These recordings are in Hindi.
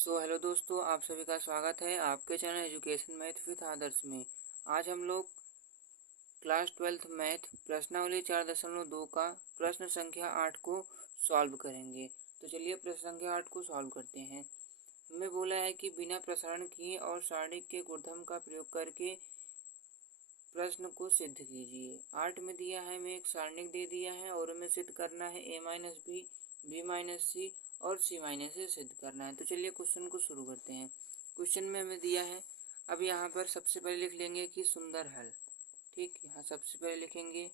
हेलो दोस्तों, आप सभी का स्वागत है आपके चैनल एजुकेशन मैथ विद आदर्श में। आज हम लोग क्लास 12th मैथ प्रश्नावली 4.2 का प्रश्न संख्या 8 को सॉल्व करेंगे। तो चलिए प्रश्न संख्या 8 को सॉल्व करते हैं। हमें बोला है कि बिना प्रसारण किए और सारणिक के गुणधर्म का प्रयोग करके प्रश्न को सिद्ध कीजिए। 8 में दिया है, हमें एक सारणिक दे दिया है और हमें सिद्ध करना है a minus B, B minus C और सी माइनस से सिद्ध करना है। तो चलिए क्वेश्चन को शुरू करते हैं। क्वेश्चन में हमें दिया है, अब यहाँ पर सबसे पहले लिख लेंगे कि सुंदर हल। ठीक, यहाँ सबसे पहले लिखेंगे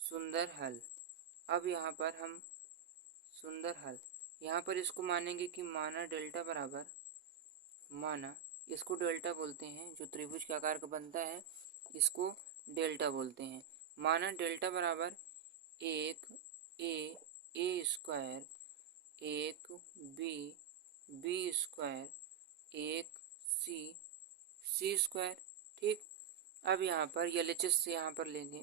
सुंदर हल। अब यहाँ पर हम सुंदर हल, यहाँ पर इसको मानेंगे कि माना डेल्टा बराबर, माना इसको डेल्टा बोलते हैं, जो त्रिभुज के आकार का बनता है इसको डेल्टा बोलते हैं। माना डेल्टा बराबर एक ए स्क्वायर, एक बी स्क्वायर, एक सी स्क्वायर। ठीक, अब यहाँ पर LHS से यहाँ पर लेंगे।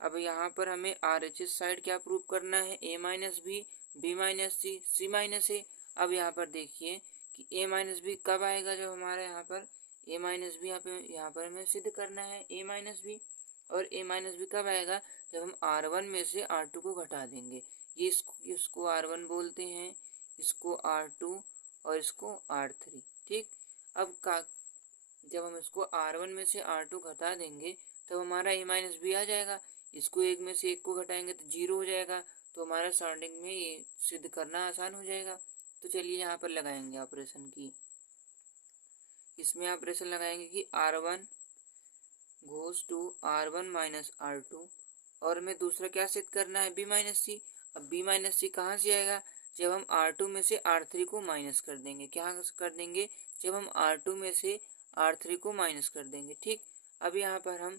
अब यहाँ पर हमें RHS साइड क्या प्रूव करना है, a minus B minus C minus A. अब यहाँ पर देखिए कि a माइनस बी कब आएगा, जब हमारा यहाँ पर a माइनस बी यहाँ पर हमें सिद्ध करना है a माइनस बी, और a माइनस बी कब आएगा, जब हम R1 में से R2 को घटा देंगे। ये इसको R1 बोलते हैं, इसको R2 और इसको R3। ठीक, अब जब हम इसको R1 में से R2 घटा देंगे तब हमारा a माइनस बी आ जाएगा। इसको एक में से एक को घटाएंगे तो 0 हो जाएगा। तो हमारा सारणिक में ये सिद्ध करना आसान हो जाएगा। तो चलिए यहाँ पर लगाएंगे ऑपरेशन की। इसमें ऑपरेशन लगाएंगे कि R1 goes to R1 minus R2, और हमें दूसरा क्या सिद्ध करना है, b माइनस सी। अब b माइनस सी कहाँ से आएगा, जब हम R2 में से R3 को माइनस कर देंगे। क्या कर देंगे, जब हम R2 में से R3 को माइनस कर देंगे। ठीक, अब यहाँ पर हम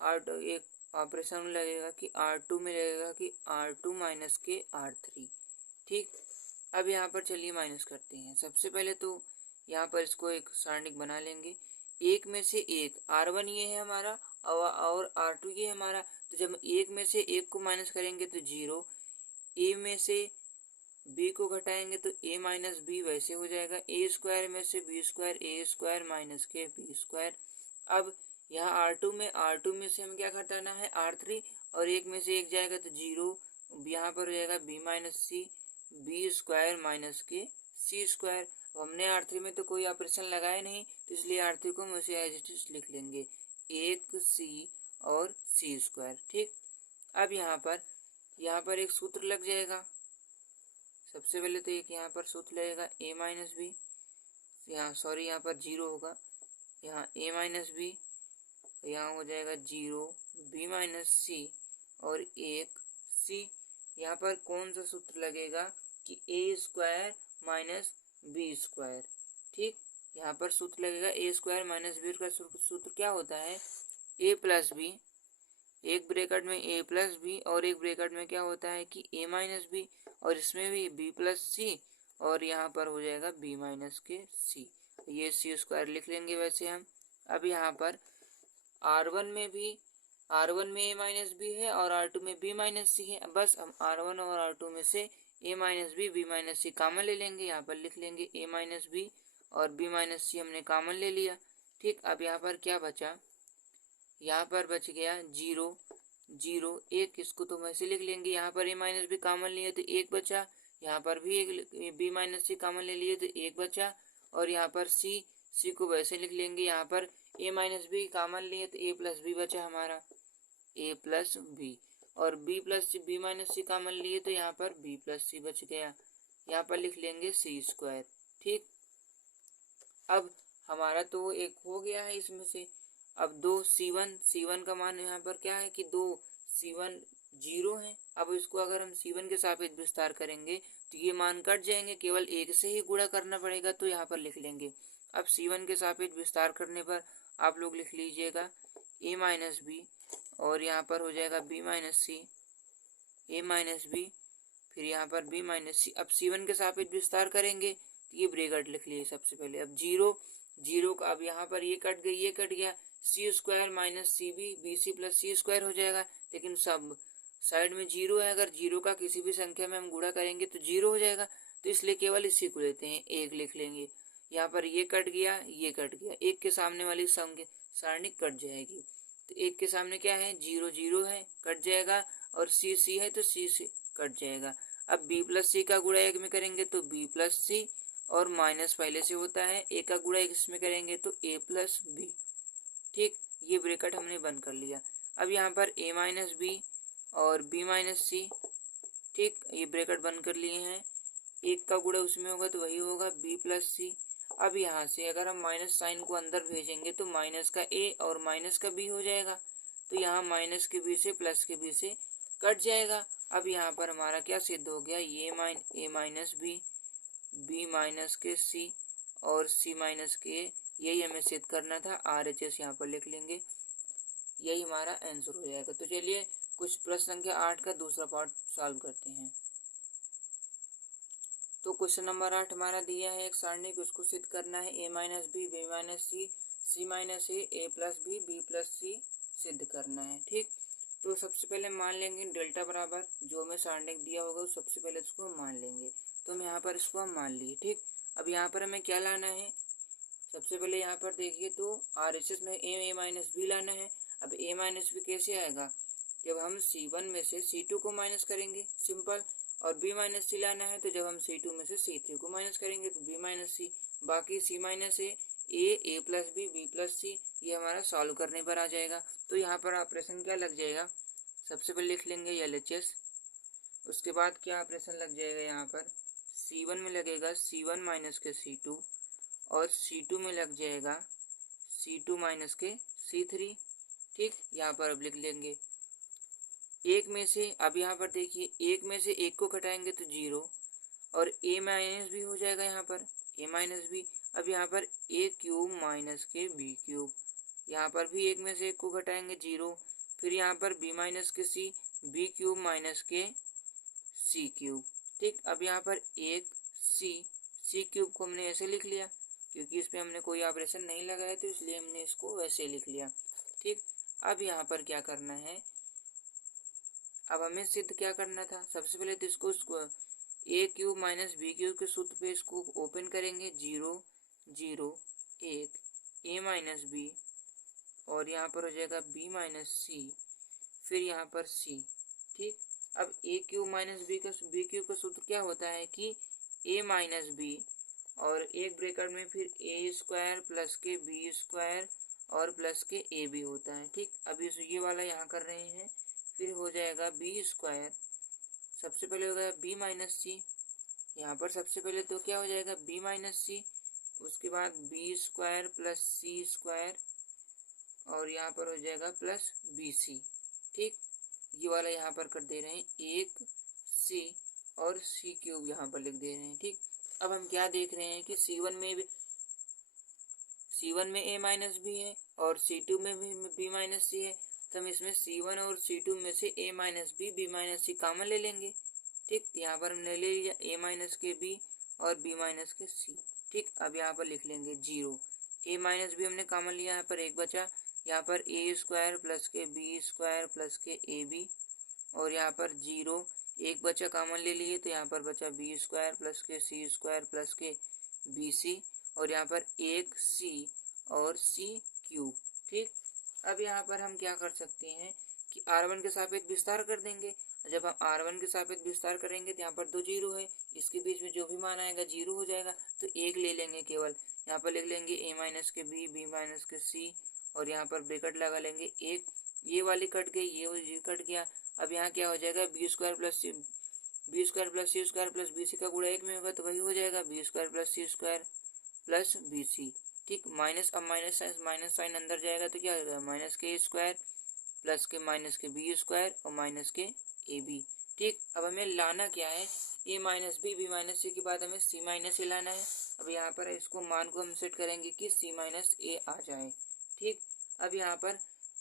R2 एक ऑपरेशन लगेगा कि R2 में लगेगा कि R2 माइनस के R3। ठीक, अब यहाँ पर चलिए माइनस करते हैं। सबसे पहले तो यहाँ पर इसको एक सारणिक बना लेंगे। एक में से एक, R1 ये है हमारा और R2 ये है हमारा। तो जब एक में से एक को माइनस करेंगे तो 0, a में से b को घटाएंगे तो a माइनस बी वैसे हो जाएगा, a स्क्वायर में से b square, a square minus के b स्क्वायर। अब यहाँ R2 में से हमें क्या घटाना है, R3, और एक में से एक जाएगा तो 0, यहाँ पर हो जाएगा b minus C, B square minus के सी स्क्वायर। हमने R3 में तो कोई ऑपरेशन लगाया नहीं, तो इसलिए R3 को हम उसे एज इट इज लिख लेंगे, एक सी और सी स्क्वायर। ठीक, अब यहाँ पर एक सूत्र लग जाएगा। सबसे पहले तो एक यहाँ पर सूत्र लगेगा a माइनस बी, यहाँ पर 0 होगा, यहाँ a माइनस बी, यहाँ हो जाएगा 0 b माइनस सी और एक c। यहाँ पर कौन सा सूत्र लगेगा कि a square minus b square. ठीक, यहाँ पर सूत्र लगेगा a स्क्वायर माइनस बी का सूत्र क्या होता है, a प्लस बी, एक ब्रैकेट में a प्लस बी और एक ब्रैकेट में क्या होता है कि a माइनस बी, और इसमें भी b प्लस सी, और यहाँ पर हो जाएगा b माइनस के c। ये सी स्क्वायर लिख लेंगे वैसे हम। अब यहाँ पर R1 में a माइनस बी है और R2 में b माइनस सी है। बस हम R1 और R2 में से a minus B minus c common ले लेंगे। यहाँ पर लिख लेंगे a माइनस बी और b माइनस सी हमने कॉमन ले लिया। ठीक, अब यहाँ पर क्या बचा, यहाँ पर बच गया 0 एक, इसको तो वैसे लिख लेंगे। यहाँ पर a माइनस बी कॉमन लिए तो एक बचा, यहाँ पर भी एक b माइनस सी कॉमन ले लिए तो एक बचा, और यहाँ पर c को वैसे लिख लेंगे। यहाँ पर a माइनस बी कॉमन लिए तो a प्लस बी बचा हमारा, a प्लस बी, और b माइनस सी कॉमन लिए तो यहाँ पर b प्लस सी बच गया। यहाँ पर लिख लेंगे सी स्क्वायर। ठीक, अब हमारा तो एक हो गया है इसमें से। अब 2 C1 का मान यहाँ पर क्या है कि 2 C1 0 है। अब इसको अगर हम C1 के सापेक्ष विस्तार करेंगे तो ये मान कट जाएंगे, केवल एक से ही गुणा करना पड़ेगा। तो यहाँ पर लिख लेंगे, अब C1 के सापेक्ष विस्तार करने पर आप लोग लिख लीजिएगा a माइनस बी, और यहाँ पर हो जाएगा b minus c, a minus b, फिर यहाँ पर b माइनस सी। अब C1 के सापेक्ष विस्तार करेंगे तो ये ब्रैकेट लिख लिए सबसे पहले। अब 0 का, अब यहाँ पर ये कट गई, ये कट गया, C square minus C B C plus C square हो जाएगा। लेकिन सब साइड में 0 है, अगर 0 का किसी भी संख्या में हम गुणा करेंगे तो 0 हो जाएगा। तो इसलिए केवल इसी को लेते हैं, एक लिख लेंगे। यहाँ पर ये कट गया, ये कट गया, एक के सामने वाली सारणी कट जाएगी। तो एक के सामने क्या है, 0 0 है, कट जाएगा, और सी सी है तो सी से कट जाएगा। अब बी प्लस सी का गुणा एक में करेंगे तो बी प्लस सी, और माइनस पहले से होता है, ए का गुणा एक इसमें करेंगे तो ए प्लस बी। ठीक, ये ब्रैकेट हमने बंद कर लिया। अब यहाँ पर ए माइनस बी और बी माइनस सी, ठीक, ये ब्रैकेट बंद कर लिए हैं। एक का गुणा उसमें होगा तो वही होगा बी प्लस सी। अब यहाँ से अगर हम माइनस साइन को अंदर भेजेंगे तो माइनस का ए और माइनस का बी हो जाएगा, तो यहाँ माइनस के बी से प्लस के बी से कट जाएगा। अब यहाँ पर हमारा क्या सिद्ध हो गया, ए माइनस बी माइनस के सी और सी माइनस के, यही हमें सिद्ध करना था। RHS यहाँ पर लिख लेंगे, यही हमारा आंसर हो जाएगा। तो चलिए कुछ प्रश्न संख्या 8 का दूसरा पार्ट सॉल्व करते हैं। तो क्वेश्चन नंबर 8 हमारा दिया है एक सारणी को, उसको सिद्ध करना है। ए minus B minus C minus ए प्लस बी प्लस सी सिद्ध करना है। ठीक, तो सबसे पहले मान लेंगे डेल्टा बराबर जो हमें सारणी दिया होगा सबसे पहले इसको हम मान लेंगे। तो हम यहाँ पर इसको हम मान लिए। ठीक, अब यहाँ पर हमें क्या लाना है, सबसे पहले यहाँ पर देखिए तो RHS में ए माइनस बी लाना है। अब ए माइनस बी कैसे आएगा, जब हम C1 में से C2 को माइनस करेंगे, सिंपल। और बी माइनस सी लाना है तो जब हम C2 में से C3 को माइनस करेंगे तो बी माइनस सी, बाकी सी माइनस ए प्लस बी प्लस सी, ये हमारा सॉल्व करने पर आ जाएगा। तो यहाँ पर ऑपरेशन क्या लग जाएगा, सबसे पहले लिख लेंगे LHS, उसके बाद क्या ऑपरेशन लग जाएगा, यहाँ पर C1 में लगेगा C1 माइनस के C2, और C2 में लग जाएगा C2 माइनस के C3। ठीक, यहाँ पर अब लिख लेंगे एक में से, अब यहाँ पर देखिए एक में से एक को घटाएंगे तो 0, और ए माइनस बी हो जाएगा यहाँ पर, ए माइनस बी। अब यहाँ पर ए क्यूब माइनस के बी क्यूब, यहाँ पर भी एक में से एक को घटाएंगे 0, फिर यहाँ पर बी माइनस के सी, बी क्यूब माइनस के सी क्यूब। ठीक, अब यहाँ पर एक सी क्यूब को हमने ऐसे लिख लिया, क्योंकि इस पर हमने कोई ऑपरेशन नहीं लगाया तो इसलिए हमने इसको वैसे लिख लिया। ठीक, अब यहाँ पर क्या करना है, अब हमें सिद्ध क्या करना था, सबसे पहले तो इसको ए क्यूब माइनस बी क्यूब के सूत्र पे इसको ओपन करेंगे, 0 0 1 ए माइनस बी, और यहाँ पर हो जाएगा बी माइनस सी, फिर यहाँ पर सी। ठीक, अब ए क्यूब माइनस बी क्यूब का सूत्र क्या होता है कि ए माइनस बी, और एक ब्रैकेट में फिर ए स्क्वायर प्लस के बी स्क्वायर और प्लस के ए बी होता है। ठीक, अभी ये वाला यहाँ कर रहे हैं, फिर हो जाएगा बी स्क्वायर, सबसे पहले हो गया बी माइनस सी, यहाँ पर सबसे पहले तो क्या हो जाएगा बी माइनस सी, उसके बाद B square plus C square, और यहाँ पर हो जाएगा प्लस बी सी। ठीक, ये वाला यहाँ पर कर दे रहे हैं एक सी और सी क्यूब यहाँ पर लिख दे रहे हैं। ठीक, अब हम क्या देख रहे हैं कि C1 में ए माइनस बी है और C2 में भी बी माइनस सी है, तो हम इसमें C1 और C2 में से ए minus B minus c common ले लेंगे। ठीक, तो यहाँ पर हमने ले लिया ए माइनस के बी और बी माइनस के सी। ठीक, अब यहाँ पर लिख लेंगे 0, ए माइनस बी हमने कॉमन लिया, यहाँ पर एक बचा, यहाँ पर ए स्क्वायर प्लस के बी स्क्वायर प्लस के ए बी, और यहाँ पर 0 एक बचा कॉमन ले लिए, तो यहाँ पर बचा बी स्क्वायर प्लस के सी स्क्वायर प्लस के बी सी, और यहाँ पर एक सी और सी क्यूब। ठीक, अब यहाँ पर हम क्या कर सकते हैं कि R1 के सापेक्ष विस्तार कर देंगे। जब हम R1 के सापेक्ष विस्तार करेंगे तो यहाँ पर 2 0 है, इसके बीच में जो भी मान आएगा 0 हो जाएगा, तो एक ले लेंगे केवल, यहाँ पर लिख लेंगे ए माइनस के बी माइनस के सी, और यहाँ पर ब्रैकेट लगा लेंगे एक, ये वाली कट गई, ये कट गया। अब यहाँ क्या हो जाएगा B square plus C square plus B C का गुणा एक में होगा तो वही हो जाएगा B square plus C square plus B C. ठीक, माइनस, अब माइनस साइन अंदर जाएगा तो क्या होगा माइनस के स्क्वायर प्लस के माइनस के बी स्क्वायर और माइनस के ए बी। ठीक, अब हमें लाना क्या है, ए माइनस बी माइनस सी के बाद हमें सी माइनस ए लाना है। अब यहाँ पर इसको मान को हम सेट करेंगे कि सी माइनस ए आ जाए। ठीक, अब यहाँ पर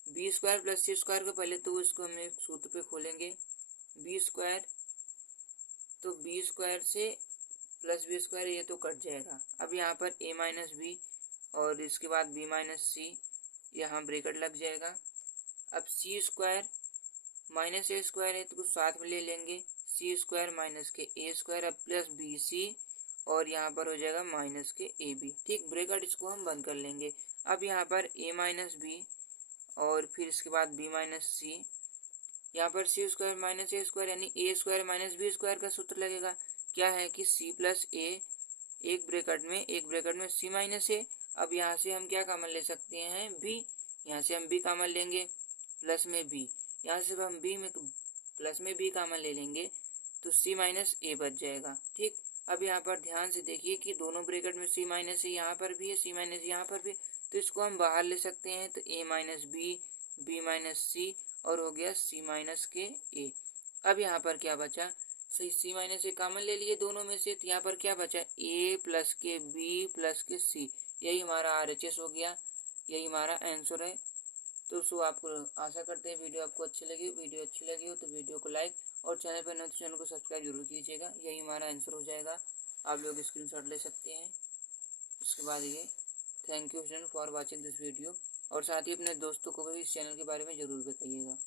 B square plus C square को पहले तो इसको हम एक सूत्र पे खोलेंगे, बी स्क्वायर, तो बी स्क्वायर से प्लस बी स्क्वायर ये तो कट जाएगा। अब यहाँ पर ए माइनस बी और इसके बाद बी माइनस सी, यहाँ ब्रैकेट लग जाएगा। अब सी स्क्वायर माइनस ए स्क्वायर है तो साथ में ले लेंगे, सी स्क्वायर माइनस के ए स्क्वायर अब प्लस बी सी और यहाँ पर हो जाएगा माइनस के ए बी। ठीक, ब्रैकेट इसको हम बंद कर लेंगे। अब यहाँ पर ए माइनस बी और फिर इसके बाद बी माइनस सी, यहाँ पर सी स्क्वायर माइनस ए स्क्वायर यानी ए स्क्वायर माइनस बी स्क्वायर का सूत्र लगेगा। क्या है कि सी प्लस ए, एक ब्रैकेट में सी माइनस ए। अब यहाँ से हम क्या कॉमन ले सकते हैं, बी, यहाँ से हम बी कॉमन लेंगे प्लस में बी, यहाँ से हम बी में प्लस में बी कॉमन ले लेंगे तो सी माइनस ए बच जाएगा। ठीक, अब यहाँ पर ध्यान से देखिए कि दोनों ब्रैकेट में सी माइनस ए यहाँ पर भी है, सी माइनस यहाँ पर भी, तो इसको हम बाहर ले सकते हैं। तो ए minus B, B minus C और हो गया सी माइनस के ए। अब यहाँ पर क्या बचा, सी माइनस ए कॉमन ले लिए दोनों में से, तो यहाँ पर क्या बचा, ए प्लस के बी प्लस के सी, यही हमारा RHS हो गया, यही हमारा आंसर है। तो सो आपको आशा करते हैं वीडियो आपको अच्छी लगी हो तो वीडियो को लाइक और चैनल पर नए तो चैनल को सब्सक्राइब जरूर कीजिएगा। यही हमारा आंसर हो जाएगा, आप लोग स्क्रीनशॉट ले सकते हैं। उसके बाद ये thank you friend for watching this video, और साथ ही अपने दोस्तों को भी इस चैनल के बारे में ज़रूर बताइएगा।